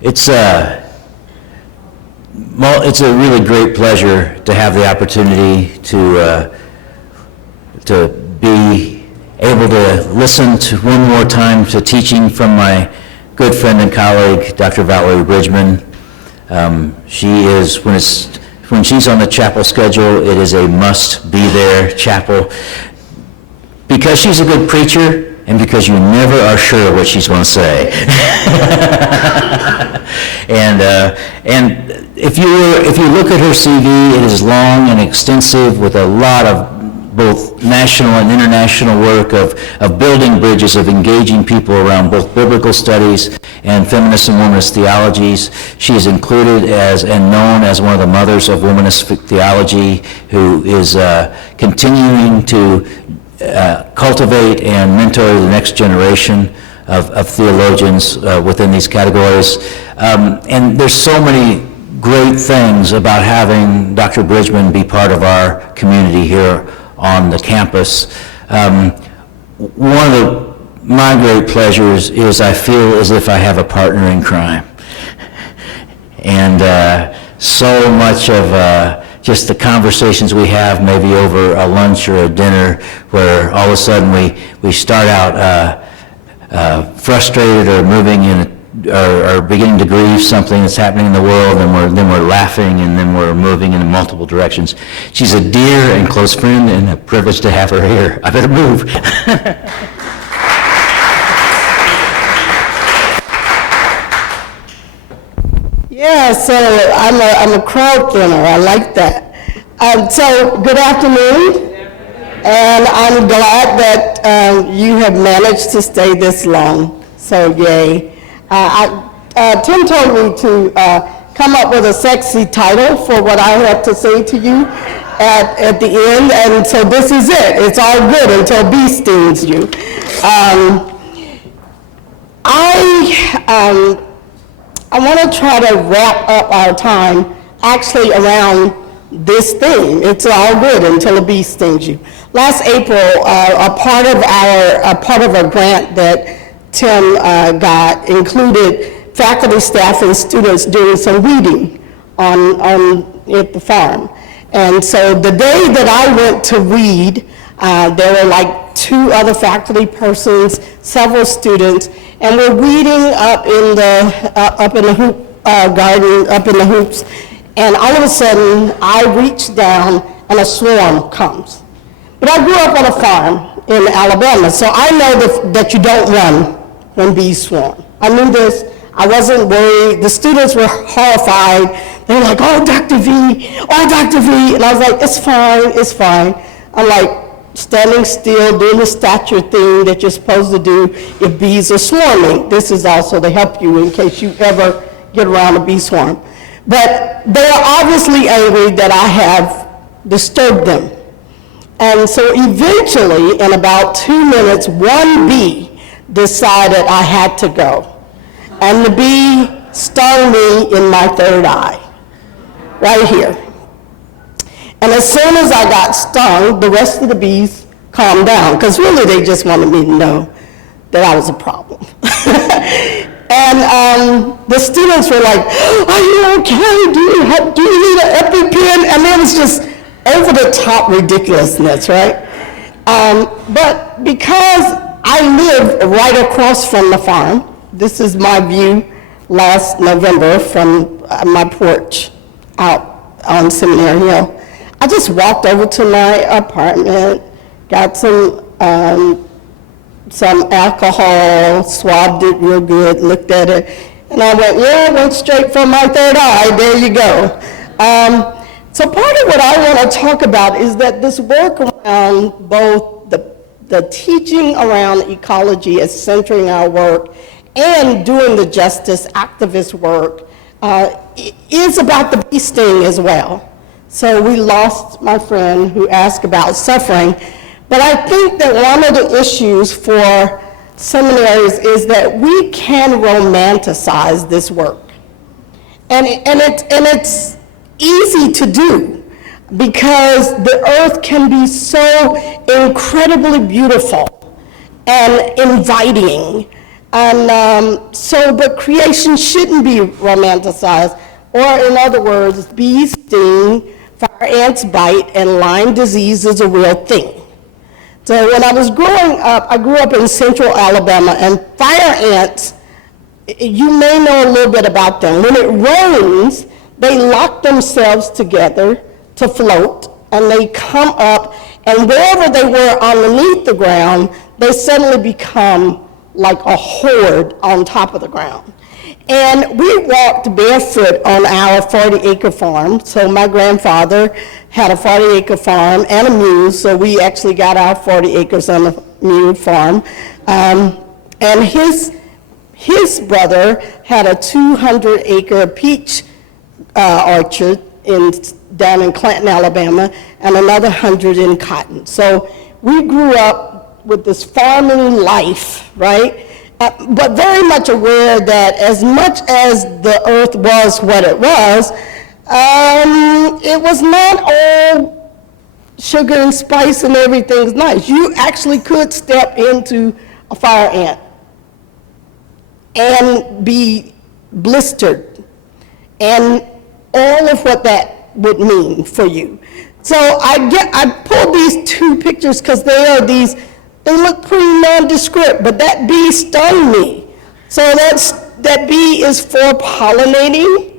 It's a really great pleasure to have the opportunity to be able to listen to one more time to teaching from my good friend and colleague, Dr. Valerie Bridgeman. She is, when she's on the chapel schedule, it is a must-be-there chapel, because she's a good preacher and because you never are sure what she's going to say. And if you look at her CV, it is long and extensive with a lot of both national and international work of building bridges, of engaging people around both biblical studies and feminist and womanist theologies. She is included as and known as one of the mothers of womanist theology, who is continuing to cultivate and mentor the next generation of theologians within these categories. And there's so many great things about having Dr. Bridgeman be part of our community here on the campus. One of my great pleasures is I feel as if I have a partner in crime. And so much of just the conversations we have, maybe over a lunch or a dinner, where all of a sudden we start out frustrated or moving in, or beginning to grieve something that's happening in the world, and then we're laughing, and then we're moving in multiple directions. She's a dear and close friend, and a privilege to have her here. I better move. Yeah, so I'm a crowd thinner. I like that. So good afternoon, and I'm glad that you have managed to stay this long. So yay. Tim told me to come up with a sexy title for what I have to say to you at the end, and so this is it. It's all good until B stings you. I want to try to wrap up our time actually around this theme. It's all good until a bee stings you. Last April, a part of a grant that Tim got included faculty, staff, and students doing some weeding at the farm. And so the day that I went to weed, there were like 2 other faculty persons, several students, and we're weeding up in the hoop garden, up in the hoops. And all of a sudden, I reach down and a swarm comes. But I grew up on a farm in Alabama, so I know that you don't run when bees swarm. I knew this. I wasn't worried. The students were horrified. They were like, oh, Dr. V, oh, Dr. V. And I was like, it's fine, it's fine. I'm like standing still, doing the stature thing that you're supposed to do if bees are swarming. This is also to help you in case you ever get around a bee swarm. But they are obviously angry that I have disturbed them. And so eventually, in about 2 minutes, one bee decided I had to go. And the bee stung me in my third eye, right here. And as soon as I got stung, the rest of the bees calmed down, because really they just wanted me to know that I was a problem. And the students were like, are you okay? Do you need an EpiPen? And it was just over the top ridiculousness, right? But because I live right across from the farm, this is my view last November from my porch out on Seminary Hill. I just walked over to my apartment, got some alcohol, swabbed it real good, looked at it, and I went straight for my third eye. There you go. So part of what I want to talk about is that this work around both the teaching around ecology as centering our work and doing the justice activist work is about the bee sting as well. So we lost my friend who asked about suffering, but I think that one of the issues for seminaries is that we can romanticize this work. And it's easy to do because the earth can be so incredibly beautiful and inviting And but creation shouldn't be romanticized, or in other words, bees sting, fire ants bite, and Lyme disease is a real thing. So when I was growing up, I grew up in central Alabama, and fire ants, you may know a little bit about them. When it rains, they lock themselves together to float, and they come up, and wherever they were underneath the ground, they suddenly become like a horde on top of the ground. And we walked barefoot on our 40-acre farm. So my grandfather had a 40-acre farm and a mule, so we actually got our 40 acres on a mule farm. And his brother had a 200-acre peach orchard down in Clanton, Alabama, and another 100 in cotton. So we grew up with this farming life, right? But very much aware that as much as the earth was what it was not all sugar and spice and everything's nice. You actually could step into a fire ant and be blistered, and all of what that would mean for you. So I pulled these two pictures because they look pretty nondescript, but that bee stung me. So that bee is for pollinating,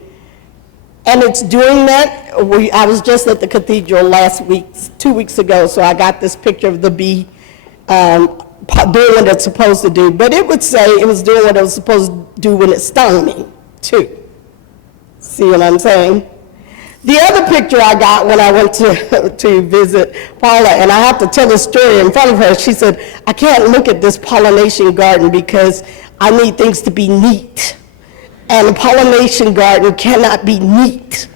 and it's doing that. I was just at the cathedral 2 weeks ago, so I got this picture of the bee doing what it's supposed to do. But it would say it was doing what it was supposed to do when it stung me, too. See what I'm saying? The other picture I got when I went to visit Paula, and I have to tell the story in front of her, she said, I can't look at this pollination garden because I need things to be neat. And a pollination garden cannot be neat,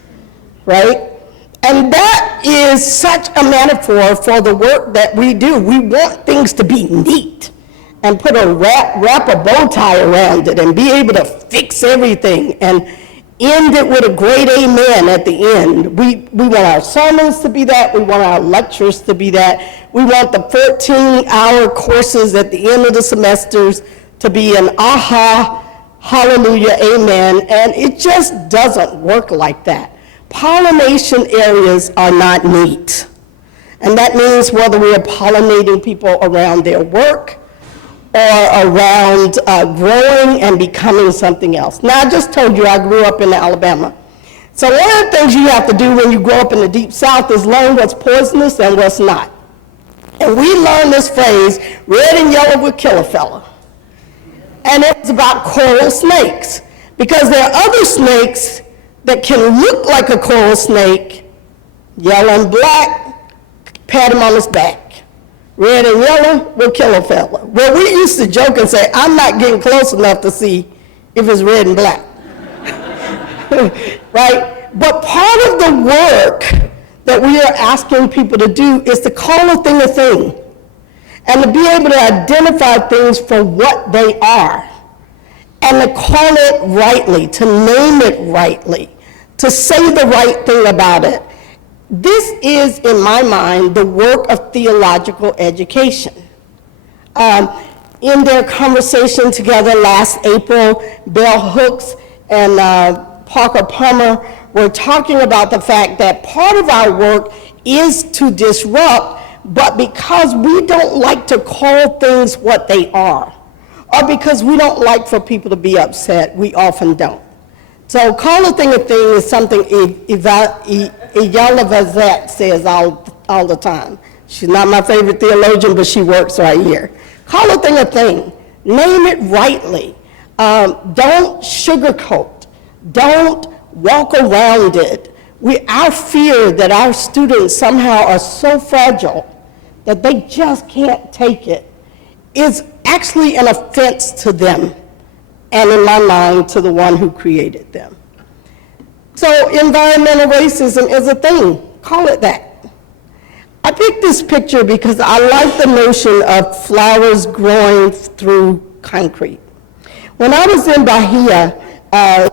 right? And that is such a metaphor for the work that we do. We want things to be neat and put wrap a bow tie around it and be able to fix everything and end it with a great amen at the end. We want our sermons to be that. We want our lectures to be that. We want the 14-hour courses at the end of the semesters to be an aha, hallelujah, amen, and it just doesn't work like that. Pollination areas are not neat. And that means whether we are pollinating people around their work or around growing and becoming something else. Now, I just told you I grew up in Alabama. So one of the things you have to do when you grow up in the Deep South is learn what's poisonous and what's not. And we learned this phrase, red and yellow will kill a fella. And it's about coral snakes, because there are other snakes that can look like a coral snake, yellow and black, pat him on his back. Red and yellow will kill a fella. Well, we used to joke and say, I'm not getting close enough to see if it's red and black. Right? But part of the work that we are asking people to do is to call a thing, and to be able to identify things for what they are, and to call it rightly, to name it rightly, to say the right thing about it. This is, in my mind, the work of theological education. In their conversation together last April, Bell Hooks and Parker Palmer were talking about the fact that part of our work is to disrupt, but because we don't like to call things what they are, or because we don't like for people to be upset, we often don't. So call a thing is something Iyala Vazette says all the time. She's not my favorite theologian, but she works right here. Call a thing. Name it rightly. Don't sugarcoat. Don't walk around it. Our fear that our students somehow are so fragile that they just can't take it is actually an offense to them, and in my mind, to the one who created them. So environmental racism is a thing. Call it that. I picked this picture because I like the notion of flowers growing through concrete. When I was in Bahia,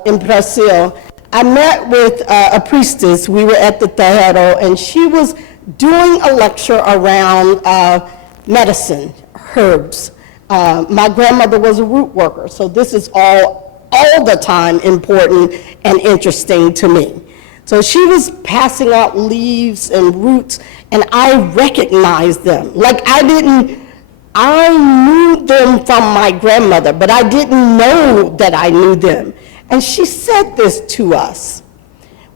in Brazil, I met with a priestess. We were at the Terreiro, and she was doing a lecture around medicine, herbs, My grandmother was a root worker, so this is all the time important and interesting to me. So she was passing out leaves and roots, and I recognized them. Like I knew them from my grandmother, but I didn't know that I knew them. And she said this to us: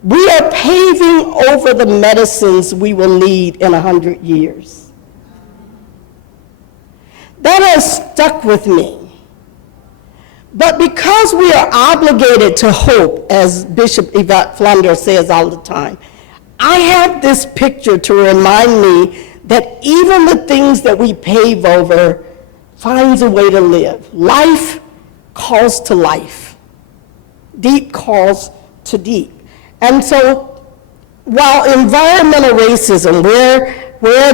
we are paving over the medicines we will need in 100 years. That has stuck with me. But because we are obligated to hope, as Bishop Yvette Flunder says all the time, I have this picture to remind me that even the things that we pave over finds a way to live. Life calls to life. Deep calls to deep. And so while environmental racism, where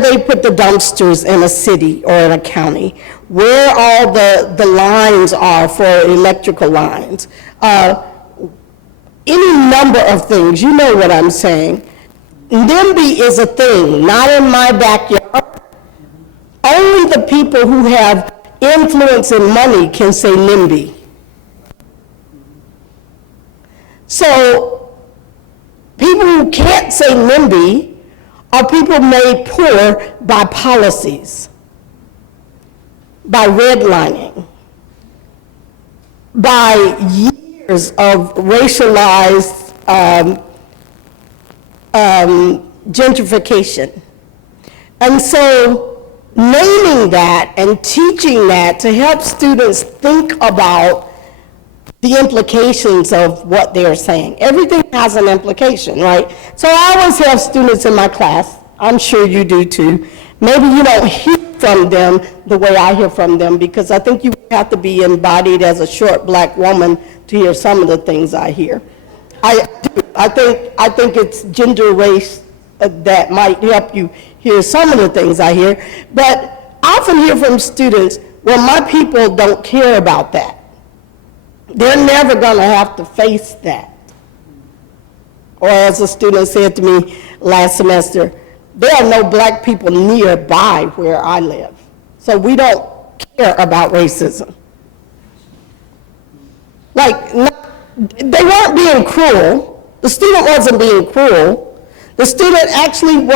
they put the dumpsters in a city or in a county, where all the lines are for electrical lines, any number of things, you know what I'm saying. NIMBY is a thing, not in my backyard. Only the people who have influence and money can say NIMBY. So people who can't say NIMBY are people made poor by policies, by redlining, by years of racialized gentrification. And so naming that and teaching that to help students think about the implications of what they're saying. Everything has an implication, right? So I always have students in my class, I'm sure you do too. Maybe you don't hear from them the way I hear from them, because I think you have to be embodied as a short black woman to hear some of the things I hear. I think it's gender, race that might help you hear some of the things I hear, but I often hear from students, well, my people don't care about that. They're never gonna have to face that. Or as a student said to me last semester, there are no black people nearby where I live, so we don't care about racism. Like, they weren't being cruel. The student wasn't being cruel. The student actually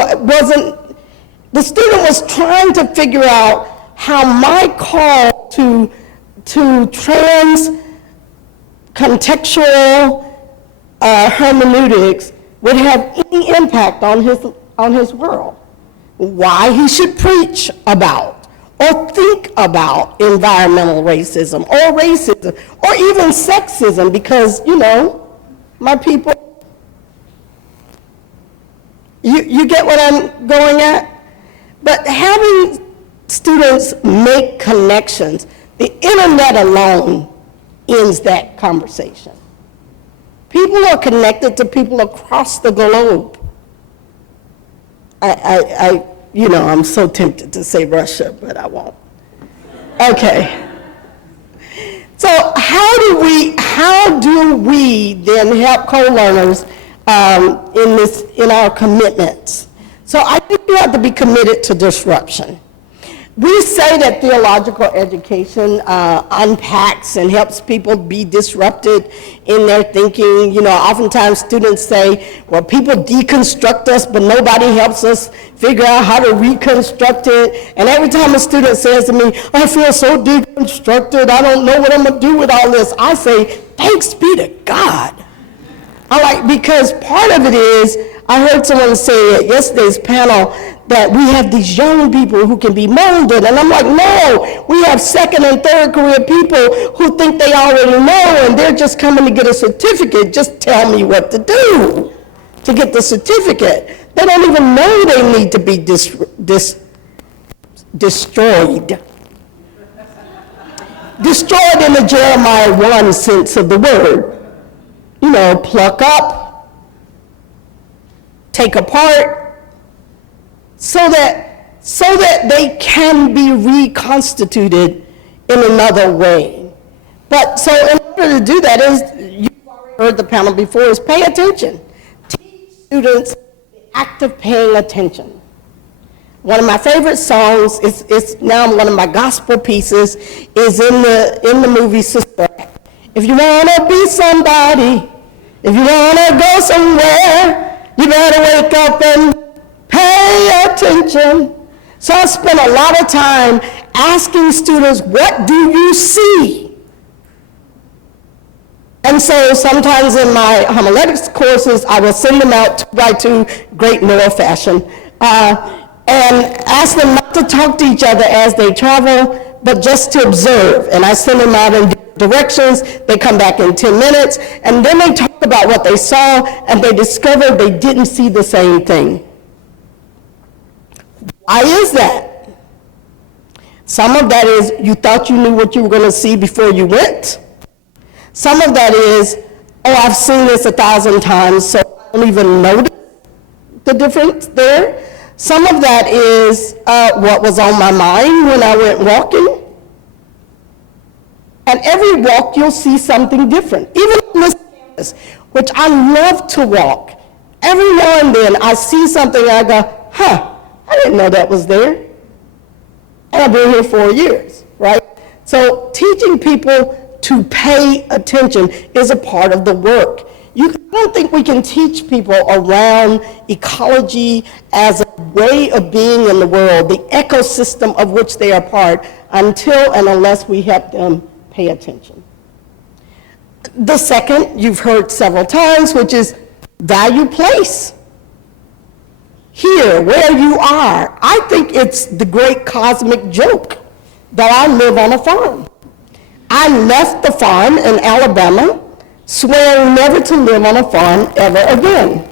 the student was trying to figure out how my call to trans contextual hermeneutics would have any impact on his world. Why he should preach about or think about environmental racism or even sexism, because, you know, my people, you get what I'm going at? But having students make connections, the internet alone ends that conversation. People are connected to people across the globe. You know, I'm so tempted to say Russia, but I won't. Okay. So how do we then help co-learners in our commitments? So I think you have to be committed to disruption. We say that theological education unpacks and helps people be disrupted in their thinking. You know, oftentimes students say, well, people deconstruct us, but nobody helps us figure out how to reconstruct it. And every time a student says to me, I feel so deconstructed, I don't know what I'm gonna do with all this, I say, thanks be to God. Because part of it is, I heard someone say at yesterday's panel that we have these young people who can be molded, and I'm like, no, we have second and third career people who think they already know, and they're just coming to get a certificate. Just tell me what to do to get the certificate. They don't even know they need to be destroyed. Destroyed in the Jeremiah 1 sense of the word. You know, pluck up, take apart, so that they can be reconstituted in another way. But so in order to do that, is, you've already heard the panel before, is pay attention. Teach students the act of paying attention. One of my favorite songs is now one of my gospel pieces is in the movie Sister Act. If you want to be somebody, if you want to go somewhere, you better wake up and pay attention. So I spent a lot of time asking students, what do you see? And so sometimes in my homiletics courses, I will send them out 2x2, great Noah fashion, and ask them not to talk to each other as they travel, but just to observe. And I send them out in different directions. They come back in 10 minutes, and then they talk about what they saw, and they discovered they didn't see the same thing. Why is that? Some of that is you thought you knew what you were going to see before you went. Some of that is, oh, I've seen this 1,000 times, so I don't even notice the difference there. Some of that is what was on my mind when I went walking. And every walk you'll see something different. Even on this campus, which I love to walk, every now and then I see something and I go, huh, I didn't know that was there. And I've been here 4 years, right? So teaching people to pay attention is a part of the work. I don't think we can teach people around ecology as a way of being in the world, the ecosystem of which they are part, until and unless we help them pay attention. The second, you've heard several times, which is value place. Here, where you are, I think it's the great cosmic joke that I live on a farm. I left the farm in Alabama, swearing never to live on a farm ever again.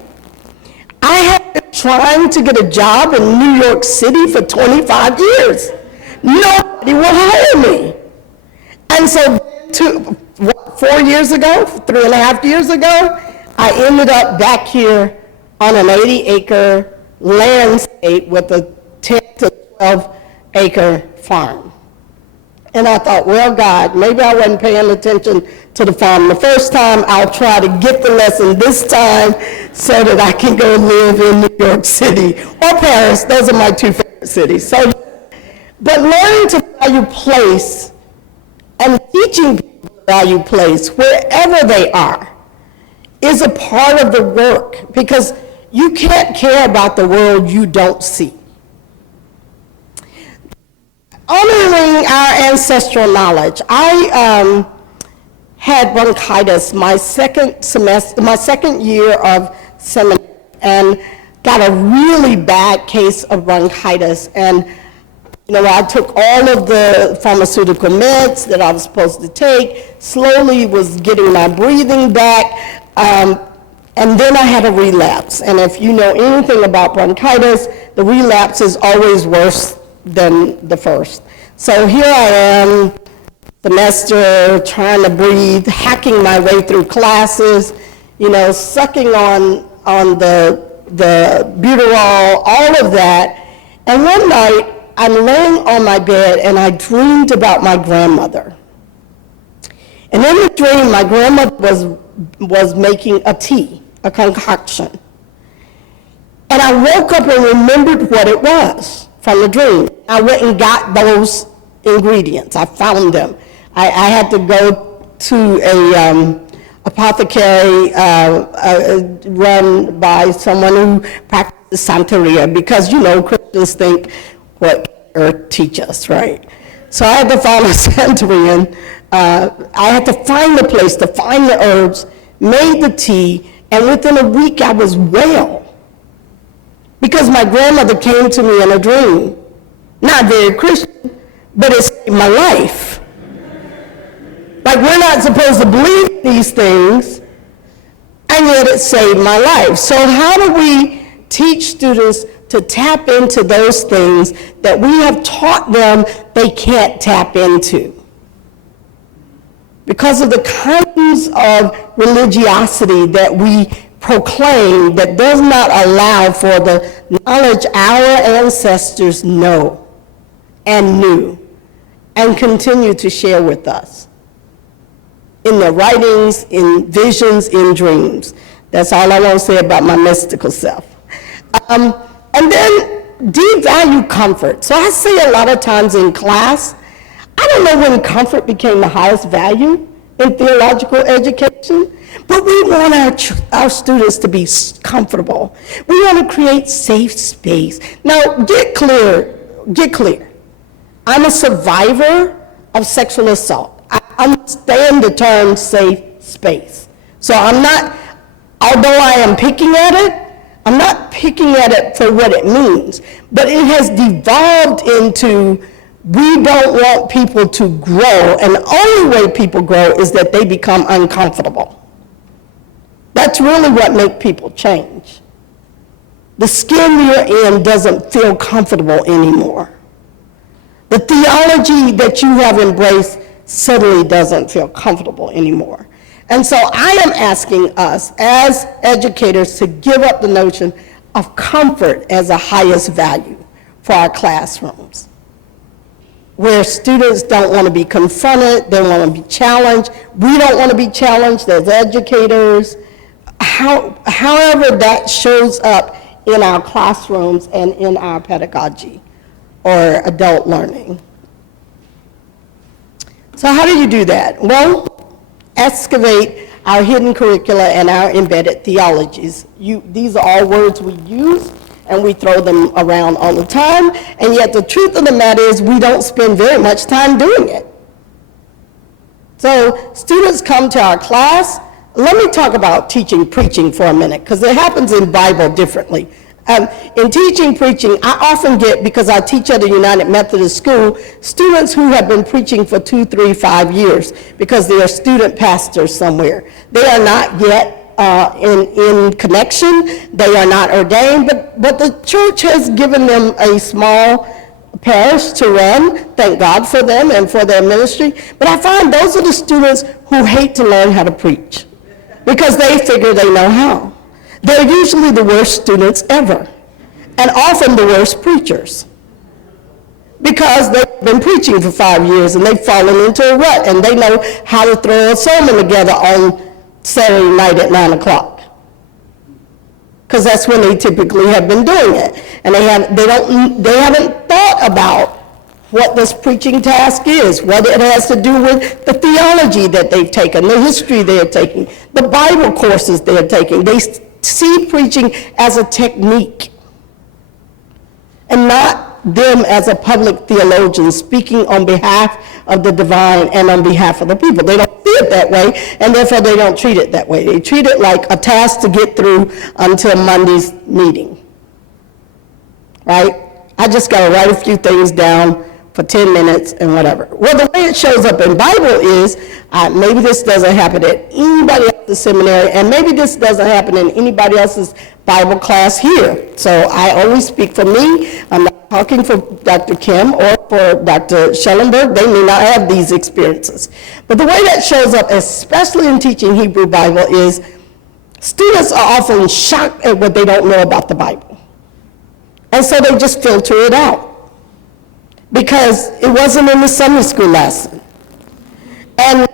I have been trying to get a job in New York City for 25 years. Nobody will hire me. And so 4 years ago, 3.5 years ago, I ended up back here on an 80-acre landscape with a 10 to 12-acre farm. And I thought, well, God, maybe I wasn't paying attention to the farm the first time. I'll try to get the lesson this time so that I can go live in New York City or Paris. Those are my two favorite cities. So, but learning to value place and teaching people to value place wherever they are is a part of the work, because you can't care about the world you don't see. Honoring our ancestral knowledge. I had bronchitis my second year of seminary, and got a really bad case of bronchitis. And I took all of the pharmaceutical meds that I was supposed to take, slowly was getting my breathing back, and then I had a relapse. And if you know anything about bronchitis, the relapse is always worse than the first. So here I am, semester, trying to breathe, hacking my way through classes, sucking on the Buterol, all of that. And one night, I'm laying on my bed and I dreamed about my grandmother. And in the dream, my grandmother was making a tea, a concoction. And I woke up and remembered what it was from the dream. I went and got those ingredients. I found them. I had to go to a apothecary run by someone who practices Santeria, because Christians think what earth teach us, right? So I had to find a Santerian. I had to find a place to find the herbs, made the tea, and within a week I was well. Because my grandmother came to me in a dream. Not very Christian, but it saved my life. Like, we're not supposed to believe these things, and yet it saved my life. So how do we teach students to tap into those things that we have taught them they can't tap into? Because of the kinds of religiosity that we proclaim that does not allow for the knowledge our ancestors know and knew and continue to share with us in their writings, in visions, in dreams. That's all I want to say about my mystical self. And then devalue comfort. So I say a lot of times in class, I don't know when comfort became the highest value in theological education, but we want our students to be comfortable. We want to create safe space. Now, get clear. I'm a survivor of sexual assault. I understand the term safe space. So I'm not, although I am picking at it, I'm not picking at it for what it means, but it has devolved into we don't want people to grow, and the only way people grow is that they become uncomfortable. That's really what makes people change. The skin you're in doesn't feel comfortable anymore. The theology that you have embraced suddenly doesn't feel comfortable anymore. And so I am asking us as educators to give up the notion of comfort as the highest value for our classrooms, where students don't want to be confronted, they want to be challenged. We don't want to be challenged as educators. However that shows up in our classrooms and in our pedagogy or adult learning. So how do you do that? Well, excavate our hidden curricula and our embedded theologies. These are all words we use and we throw them around all the time, and yet the truth of the matter is we don't spend very much time doing it. So students come to our class. Let me talk about teaching preaching for a minute, because it happens in Bible differently. In teaching preaching, I often get, because I teach at a United Methodist school, students who have been preaching for 2, 3, 5 years because they are student pastors somewhere. They are not yet in connection, they are not ordained, but the church has given them a small parish to run. Thank God for them and for their ministry. But I find those are the students who hate to learn how to preach because they figure they know how. They're usually the worst students ever, and often the worst preachers, because they've been preaching for 5 years and they've fallen into a rut and they know how to throw a sermon together on Saturday night at 9 o'clock, because that's when they typically have been doing it, and they haven't thought about what this preaching task is, what it has to do with the theology that they've taken, the history they're taking, the Bible courses they're taking. They see preaching as a technique and not them as a public theologian speaking on behalf of the divine and on behalf of the people. They don't see it that way, and therefore they don't treat it that way. They treat it like a task to get through until Monday's meeting, right? I just got to write a few things down for 10 minutes and whatever. Well, the way it shows up in Bible is, maybe this doesn't happen at anybody else's seminary, and maybe this doesn't happen in anybody else's Bible class here. So I always speak for me. I'm not talking for Dr. Kim or for Dr. Schellenberg. They may not have these experiences. But the way that shows up, especially in teaching Hebrew Bible, is students are often shocked at what they don't know about the Bible. And so they just filter it out, because it wasn't in the Sunday school lesson. And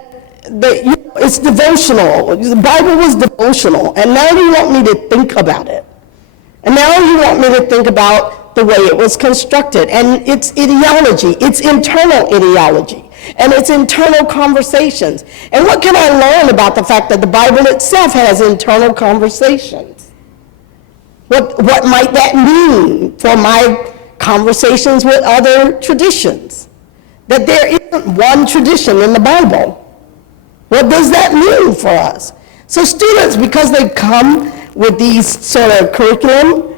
it's devotional. The Bible was devotional, and now you want me to think about it. And now you want me to think about the way it was constructed, and its ideology, its internal ideology, and its internal conversations. And what can I learn about the fact that the Bible itself has internal conversations? What might that mean for my conversations with other traditions? That there isn't one tradition in the Bible. What does that mean for us? So students, because they come with these sort of curriculum,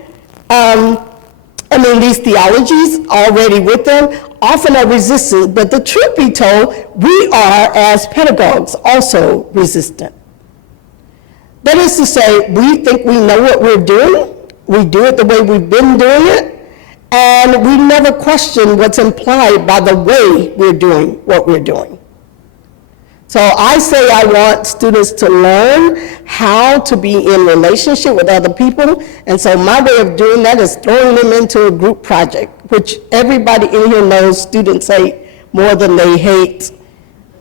these theologies already with them, often are resistant. But the truth be told, we are, as pedagogues, also resistant. That is to say, we think we know what we're doing, we do it the way we've been doing it, and we never question what's implied by the way we're doing what we're doing. So I say I want students to learn how to be in relationship with other people, and so my way of doing that is throwing them into a group project, which everybody in here knows students hate more than they hate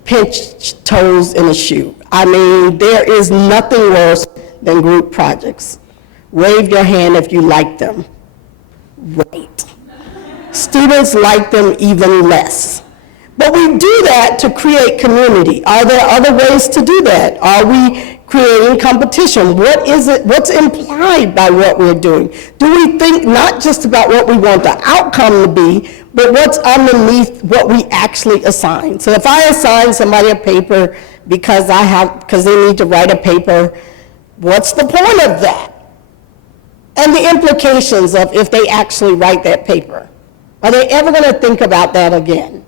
pinched toes in a shoe. I mean, there is nothing worse than group projects. Wave your hand if you like them. right. Students like them even less. But we do that to create community. Are there other ways to do that? Are we creating competition? What is it? What's implied by what we're doing? Do we think not just about what we want the outcome to be, but what's underneath what we actually assign? So if I assign somebody a paper because they need to write a paper, what's the point of that? And the implications of if they actually write that paper. Are they ever going to think about that again?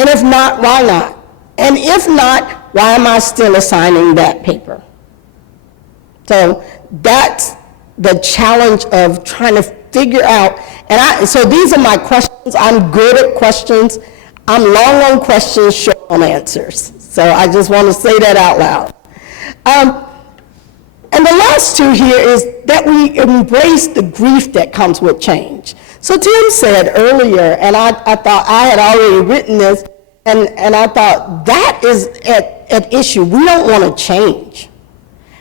And if not, why not? And if not, why am I still assigning that paper? So that's the challenge of trying to figure out, so these are my questions. I'm good at questions. I'm long on questions, short on answers. So I just want to say that out loud. And the last two here is that we embrace the grief that comes with change. So Tim said earlier, and I thought I had already written this, and I thought that is at issue. We don't want to change.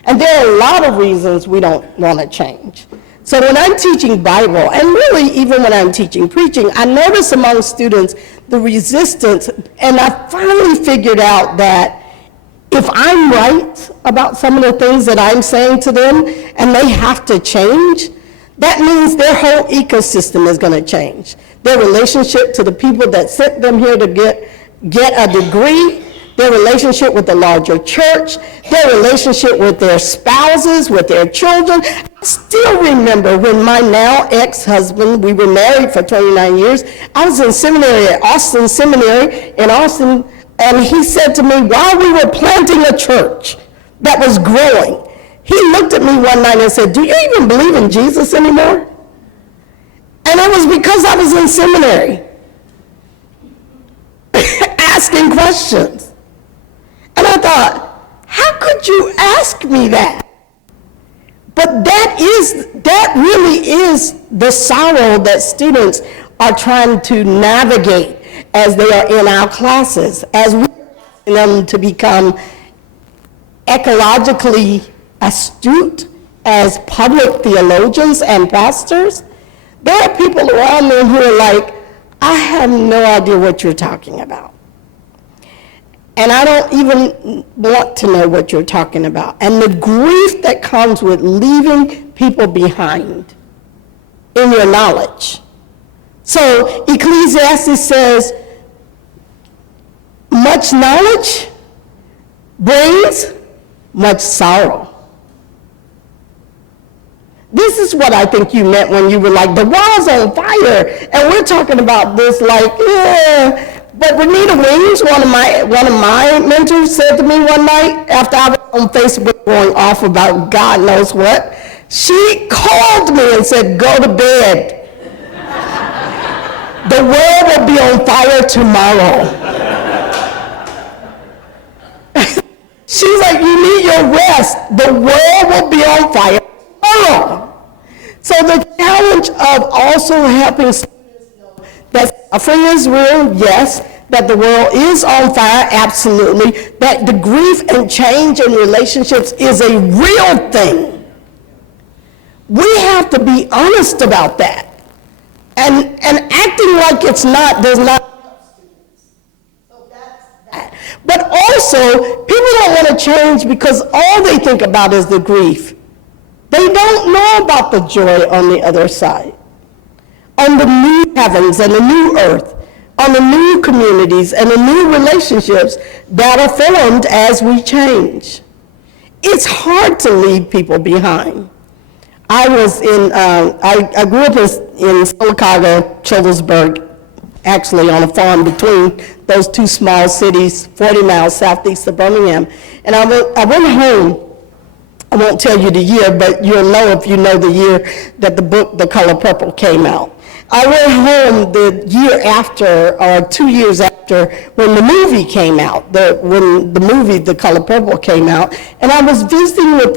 And there are a lot of reasons we don't want to change. So when I'm teaching Bible, and really even when I'm teaching preaching, I notice among students the resistance, and I finally figured out that if I'm right about some of the things that I'm saying to them, and they have to change, that means their whole ecosystem is going to change. Their relationship to the people that sent them here to get a degree, their relationship with the larger church, their relationship with their spouses, with their children. I still remember when my now ex-husband, we were married for 29 years, I was in seminary at Austin Seminary in Austin, and he said to me, while we were planting a church that was growing, he looked at me one night and said, "Do you even believe in Jesus anymore?" And it was because I was in seminary, asking questions. And I thought, how could you ask me that? But that really is the sorrow that students are trying to navigate as they are in our classes, as we ask them to become ecologically astute as public theologians and pastors. There are people around me who are like, I have no idea what you're talking about. And I don't even want to know what you're talking about. And the grief that comes with leaving people behind in your knowledge. So Ecclesiastes says, much knowledge brings much sorrow. This is what I think you meant when you were like, the world's on fire. And we're talking about this like, yeah. But Renita Williams, one of my mentors, said to me one night after I was on Facebook going off about God knows what, she called me and said, go to bed. The world will be on fire tomorrow. She's like, you need your rest. The world will be on fire tomorrow. So the challenge of also helping students know that suffering is real, yes, that the world is on fire, absolutely, that the grief and change in relationships is a real thing. We have to be honest about that. And acting like it's not does not help students. So that's that. But also, people don't want to change because all they think about is the grief. They don't know about the joy on the other side, on the new heavens and the new earth, on the new communities and the new relationships that are formed as we change. It's hard to leave people behind. I grew up in Chicago, Childersburg, actually on a farm between those two small cities, 40 miles southeast of Birmingham. And I went home. I won't tell you the year, but you'll know if you know the year that the book, The Color Purple, came out. I went home the year after, or 2 years after, when the movie came out, when the movie, The Color Purple, came out, and I was visiting with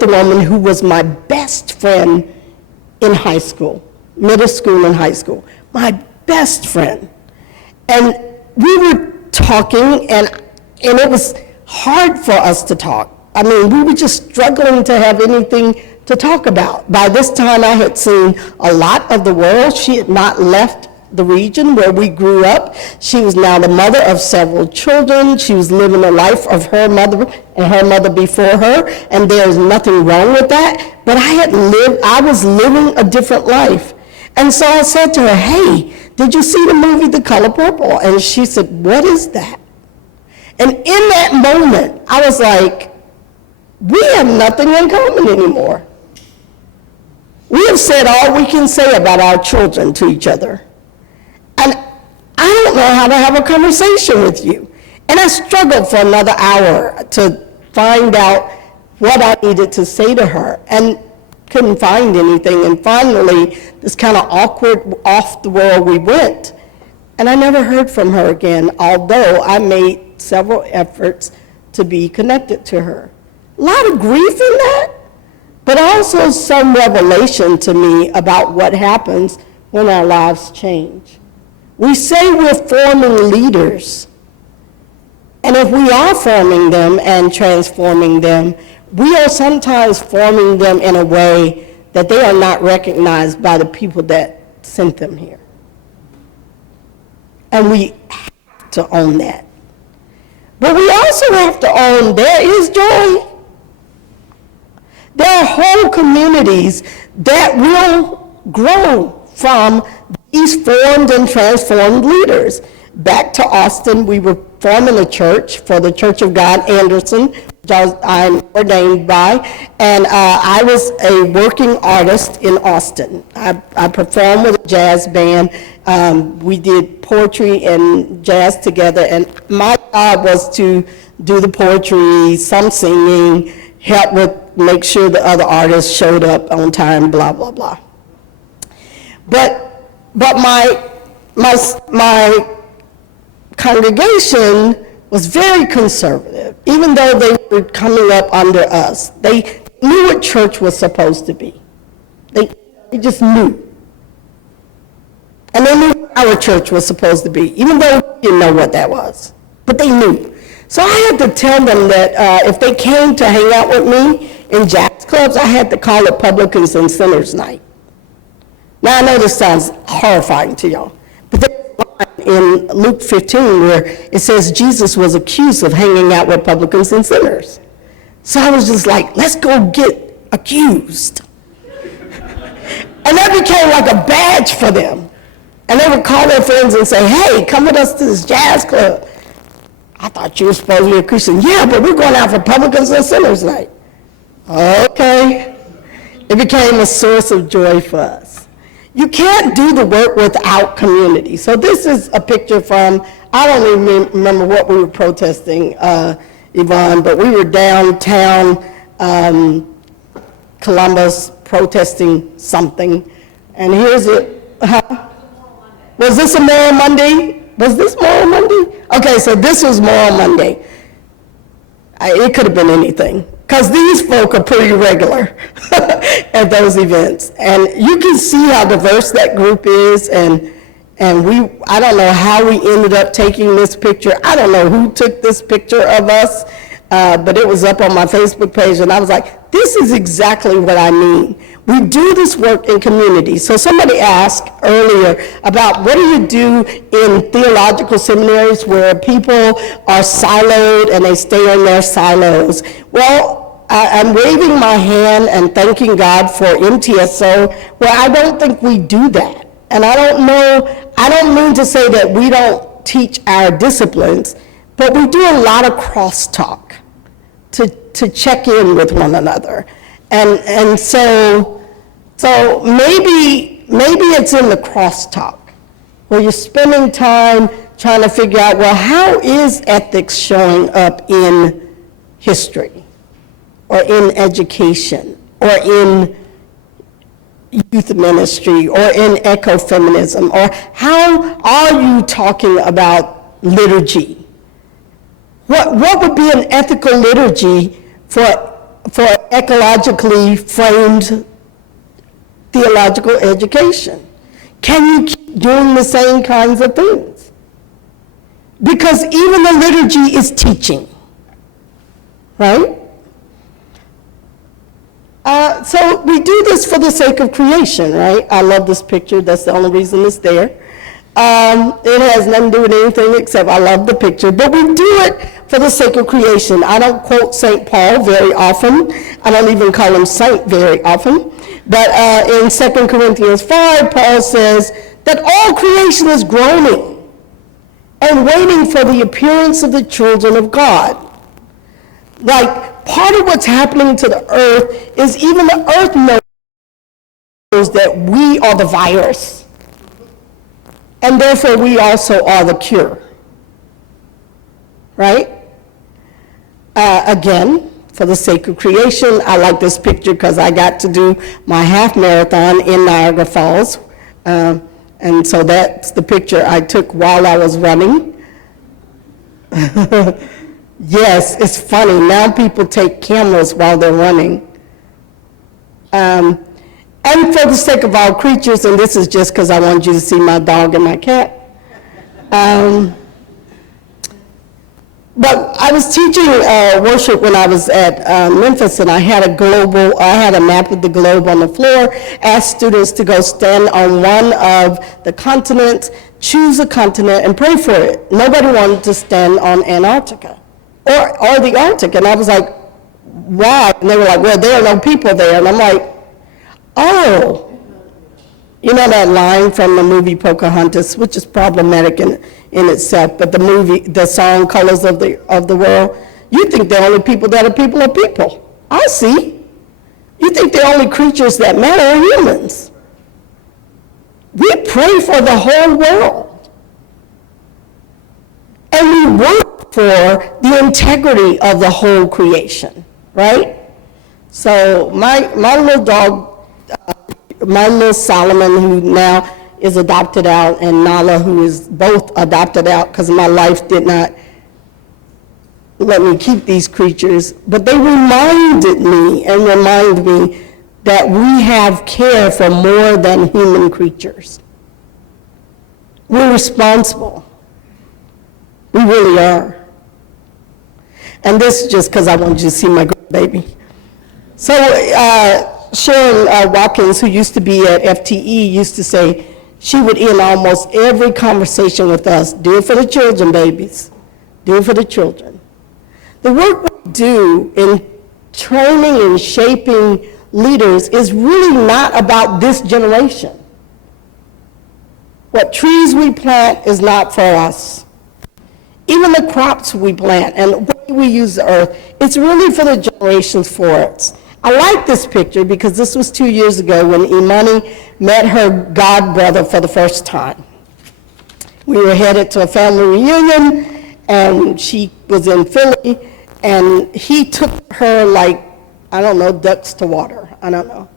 the woman who was my best friend in high school, middle school and high school, my best friend. And we were talking, and it was hard for us to talk. I mean, we were just struggling to have anything to talk about. By this time, I had seen a lot of the world. She had not left the region where we grew up. She was now the mother of several children. She was living the life of her mother and her mother before her, and there's nothing wrong with that. But I was living a different life. And so I said to her, hey, did you see the movie The Color Purple? And she said, what is that? And in that moment, I was like, we have nothing in common anymore. We have said all we can say about our children to each other. And I don't know how to have a conversation with you. And I struggled for another hour to find out what I needed to say to her, and couldn't find anything. And finally, this kind of awkward, off the wall we went. And I never heard from her again, although I made several efforts to be connected to her. A lot of grief in that, but also some revelation to me about what happens when our lives change. We say we're forming leaders, and if we are forming them and transforming them, we are sometimes forming them in a way that they are not recognized by the people that sent them here. And we have to own that. But we also have to own there is joy. There are whole communities that will grow from these formed and transformed leaders. Back to Austin, we were forming a church for the Church of God Anderson, which I'm ordained by, and I was a working artist in Austin. I performed with a jazz band. We did poetry and jazz together, and my job was to do the poetry, some singing, help with make sure the other artists showed up on time, blah, blah, blah. But my congregation was very conservative, even though they were coming up under us. They knew what church was supposed to be. They just knew. And they knew what our church was supposed to be, even though we didn't know what that was. But they knew. So I had to tell them that if they came to hang out with me in jazz clubs, I had to call it Publicans and Sinners Night. Now, I know this sounds horrifying to y'all, but there's a line in Luke 15 where it says Jesus was accused of hanging out with publicans and sinners. So I was just like, let's go get accused. And that became like a badge for them. And they would call their friends and say, hey, come with us to this jazz club. I thought you were supposed to be a Christian. Yeah, but we're going out for Publicans and Sinners Night. Okay. It became a source of joy for us. You can't do the work without community. So this is a picture from, I don't even remember what we were protesting, Yvonne, but we were downtown Columbus protesting something. And here's it. Was this a Moral Monday? Was this Moral Monday? Okay, so this was Moral Monday. It could have been anything, because these folk are pretty regular at those events. And you can see how diverse that group is, and I don't know how we ended up taking this picture. I don't know who took this picture of us, but it was up on my Facebook page, and I was like, this is exactly what I mean. We do this work in community. So somebody asked earlier about what do you do in theological seminaries where people are siloed and they stay in their silos. Well, I'm waving my hand and thanking God for MTSO, where I don't think we do that. And I don't mean to say that we don't teach our disciplines, but we do a lot of crosstalk to check in with one another. And so maybe it's in the crosstalk where you're spending time trying to figure out, well, how is ethics showing up in history or in education or in youth ministry or in ecofeminism, or how are you talking about liturgy? What would be an ethical liturgy for ecologically framed theological education? Can you keep doing the same kinds of things? Because even the liturgy is teaching, right? So we do this for the sake of creation, right? I love this picture. That's the only reason it's there. It has nothing to do with anything except I love the picture. But we do it for the sake of creation. I don't quote St. Paul very often. I don't even call him saint very often. But in 2 Corinthians 5, Paul says that all creation is groaning and waiting for the appearance of the children of God. Like, part of what's happening to the earth is even the earth knows that we are the virus. And therefore, we also are the cure. Right? Again, for the sake of creation, I like this picture because I got to do my half marathon in Niagara Falls. And so that's the picture I took while I was running. Yes, it's funny. Now people take cameras while they're running. And for the sake of all creatures, and this is just because I wanted you to see my dog and my cat. But I was teaching worship when I was at Memphis, and I had a map of the globe on the floor, asked students to go stand on one of the continents, choose a continent, and pray for it. Nobody wanted to stand on Antarctica or the Arctic, and I was like, why? And they were like, well, there are no people there, and I'm like, oh. You know that line from the movie Pocahontas, which is problematic in itself, but the song Colors of the World, you think the only people that are people. I see. You think the only creatures that matter are humans. We pray for the whole world. And we work for the integrity of the whole creation, right? So my little dog, my little Solomon, who now is adopted out, and Nala, who is both adopted out because my life did not let me keep these creatures, but they reminded me and remind me that we have care for more than human creatures. We're responsible. We really are. And this is just because I wanted you to see my grandbaby. So Sharon Watkins, who used to be at FTE, used to say she would end almost every conversation with us, do it for the children, babies. Do it for the children. The work we do in training and shaping leaders is really not about this generation. What trees we plant is not for us. Even the crops we plant and the way we use the earth, it's really for the generations for us. I like this picture because this was 2 years ago when Imani met her god brother for the first time. We were headed to a family reunion, and she was in Philly, and he took her like, I don't know, ducks to water. I don't know.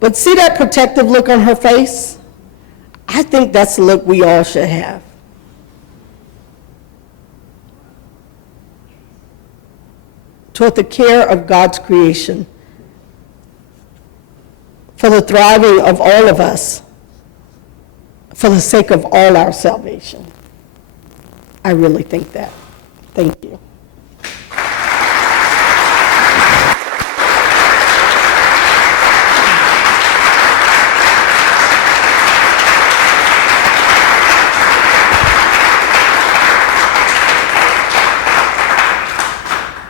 But see that protective look on her face? I think that's the look we all should have. Toward the care of God's creation, for the thriving of all of us, for the sake of all our salvation. I really think that. Thank you.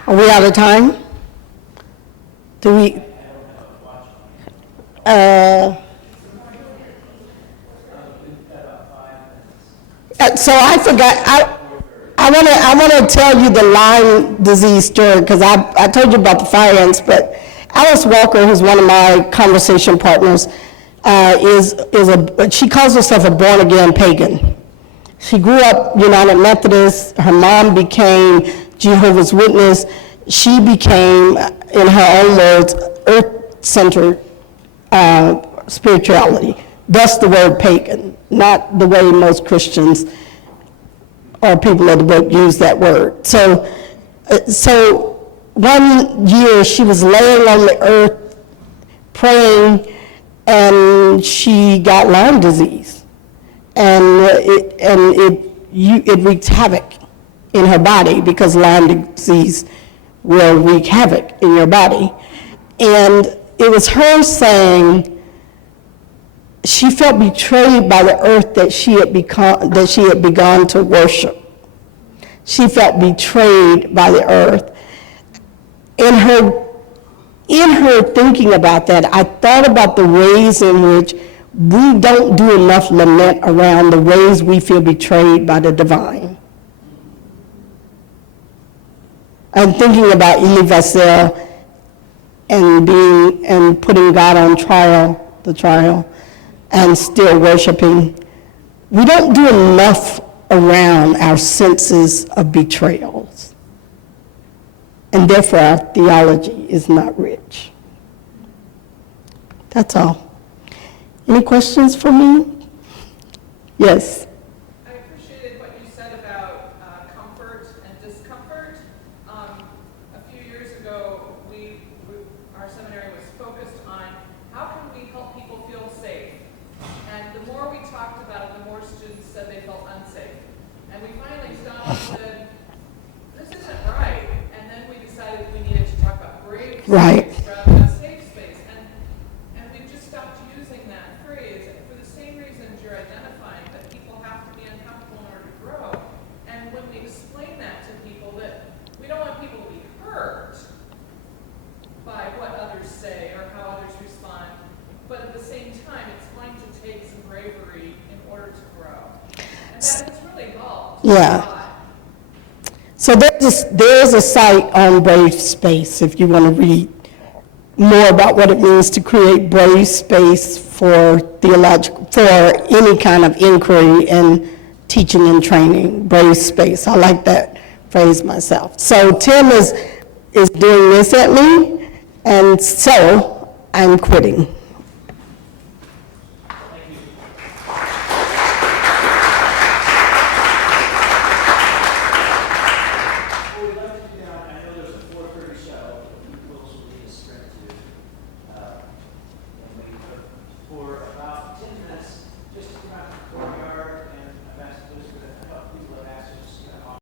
Are we out of time? Do we? So I forgot. I want to tell you the Lyme disease story because I told you about the fire ants, but Alice Walker, who's one of my conversation partners, she calls herself a born again pagan. She grew up United Methodist. Her mom became Jehovah's Witness. She became, in her own words, earth-centered spirituality. Thus the word pagan, not the way most Christians or people of the book use that word. So one year she was laying on the earth praying, and she got Lyme disease, and it wreaked havoc in her body because Lyme disease will wreak havoc in your body. And it was her saying she felt betrayed by the earth that she had begun to worship. She felt betrayed by the earth. In her thinking about that, I thought about the ways in which we don't do enough lament around the ways we feel betrayed by the divine. I'm thinking about Elie Wiesel and putting God on the trial, and still worshiping. We don't do enough around our senses of betrayals, and therefore our theology is not rich. That's all. Any questions for me? Yes. I appreciated what you said about comfort and discomfort. A few years ago, our seminary was focused on how can we help people feel safe. And the more we talked about it, the more students said they felt unsafe. And we finally stopped and said, this isn't right. And then we decided we needed to talk about brave Right. space rather than safe space. And we've just stopped using that phrase for the same reasons you're identifying, that people have to be uncomfortable in order to grow. And when we explain that to people, that we don't want people to be hurt by what others say or how others respond, but at the same time, it's going to take some bravery in order to grow. And that has really helped. Yeah. A lot. So there's a site on Brave Space if you want to read more about what it means to create brave space for any kind of inquiry and teaching and training. Brave space. I like that phrase myself. So Tim is doing this at me, and so I'm quitting.